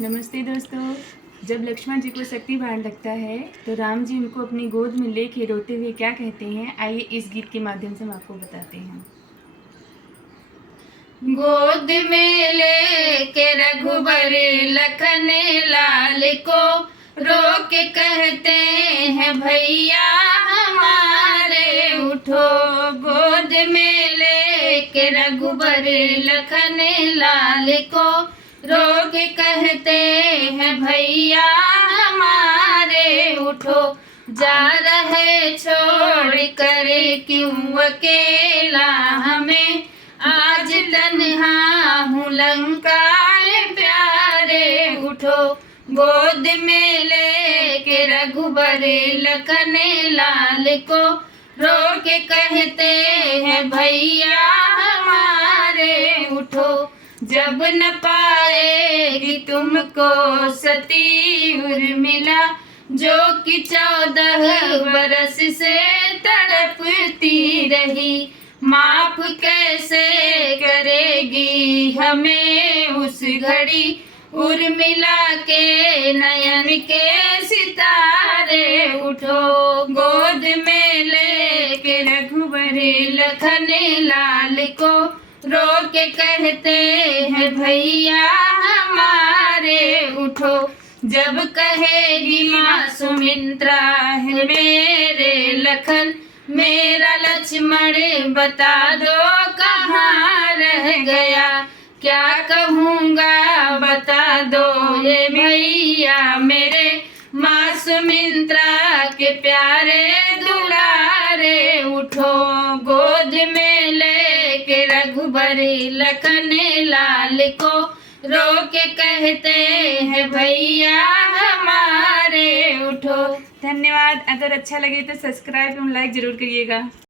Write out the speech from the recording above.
नमस्ते दोस्तों। जब लक्ष्मण जी को शक्ति बाण लगता है तो राम जी उनको अपनी गोद में लेके रोते हुए क्या कहते हैं, आइए इस गीत के माध्यम से हम आपको बताते हैं। गोद में लेके रघुबर लखन लाल को रो के कहते हैं भैया हमारे उठो। गोद में लेके रघुबर लखन लाल को रो के कहते हैं भैया हमारे उठो। जा रहे छोड़ कर क्यों अकेला हमें, आज तन्हा हूँ लंका प्यारे उठो। गोद में लेके रघुबर लखन लाल को रो के कहते हैं भैया हमारे उठो। जब न पाएगी तुमको सती उर्मिला, जो कि 14 बरस से तड़पती रही, माफ कैसे करेगी हमें उस घड़ी, उर्मिला के नयन के सितारे उठो। गोद में लेके रघुबर लखन लाल को रो के कहते हैं भैया हमारे उठो। जब कहेगी माँ सुमित्रा है मेरे लखन, मेरा लक्ष्मण बता दो कहाँ रह गया, क्या कहूँगा बता दो ये भैया मेरे, माँ सुमित्रा के प्यारे दुलारे उठो। गोद में लेके रघुबर लखन लाल को रो के कहते हैं भैया हमारे उठो। धन्यवाद। अगर अच्छा लगे तो सब्सक्राइब एवं लाइक जरूर करिएगा।